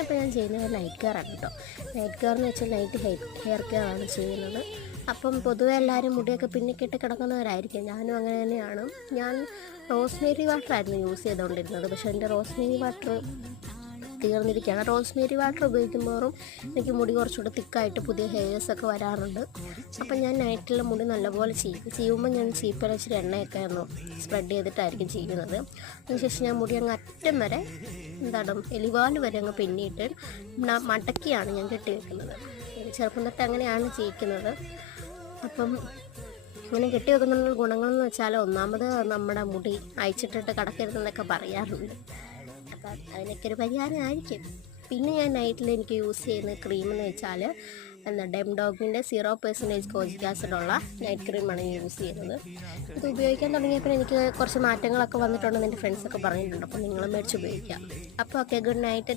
അപ്പോൾ ഞാൻ ചെയ്യുന്നത് നൈറ്റ് കെയർ ആണ് കേട്ടോ. നൈറ്റ് കെയർ എന്ന് വെച്ചാൽ നൈറ്റ് ഹെയർ കെയർ ആണ് ചെയ്യുന്നത്. അപ്പം പൊതുവെ എല്ലാവരും മുടിയൊക്കെ പിന്നിക്കിട്ട് കിടക്കുന്നവരായിരിക്കും, ഞാനും അങ്ങനെ തന്നെയാണ്. ഞാൻ റോസ്മേരി വാട്ടറായിരുന്നു യൂസ് ചെയ്തുകൊണ്ടിരുന്നത്. പക്ഷേ എൻ്റെ റോസ്മേരി വാട്ടർ തീർന്നിരിക്കുകയാണ്. റോസ്മേരി വാട്ടർ ഉപയോഗിക്കുമ്പോഴും എനിക്ക് മുടി കുറച്ചുകൂടെ തിക്കായിട്ട് പുതിയ ഹെയർസൊക്കെ വരാറുണ്ട്. അപ്പം ഞാൻ നൈറ്റിലെ മുടി നല്ലപോലെ ചെയ്യുമ്പോൾ ഞാൻ ചീപ്പിൽ ഇച്ചിരി എണ്ണയൊക്കെ ഒന്ന് സ്പ്രെഡ് ചെയ്തിട്ടായിരിക്കും ചെയ്യുന്നത്. അതിനുശേഷം ഞാൻ മുടി അങ്ങ് അറ്റം വരെ എലിവാല് വരെ അങ്ങ് പിന്നിയിട്ട് മടക്കിയാണ് ഞാൻ കെട്ടി വെക്കുന്നത്. ചെറുപ്പം തൊട്ട് അങ്ങനെയാണ് ചെയ്യിക്കുന്നത്. അപ്പം ഇങ്ങനെ കെട്ടി വെക്കുന്നതിനുള്ള ഗുണങ്ങളെന്ന് വെച്ചാൽ, ഒന്നാമത് നമ്മുടെ മുടി അയച്ചിട്ടിട്ട് കിടക്കരുതെന്നൊക്കെ പറയാറുണ്ട്. അപ്പം അതിനൊക്കെ ഒരു പരിഹാരമായിരിക്കും. പിന്നെ ഞാൻ നൈറ്റിൽ എനിക്ക് യൂസ് ചെയ്യുന്ന ക്രീം എന്ന് വെച്ചാൽ ഡെംഡോഗിൻ്റെ 0% കോജിക് ആസിഡുള്ള നൈറ്റ് ക്രീമാണ് ഞാൻ യൂസ് ചെയ്യുന്നത്. ഇത് ഉപയോഗിക്കാൻ തുടങ്ങിയപ്പോൾ എനിക്ക് കുറച്ച് മാറ്റങ്ങളൊക്കെ വന്നിട്ടുണ്ടെന്ന് എൻ്റെ ഫ്രണ്ട്സൊക്കെ പറഞ്ഞിട്ടുണ്ട്. അപ്പോൾ നിങ്ങൾ മേടിച്ച് ഉപയോഗിക്കാം. അപ്പോൾ ഓക്കെ, ഗുഡ് നൈറ്റ്.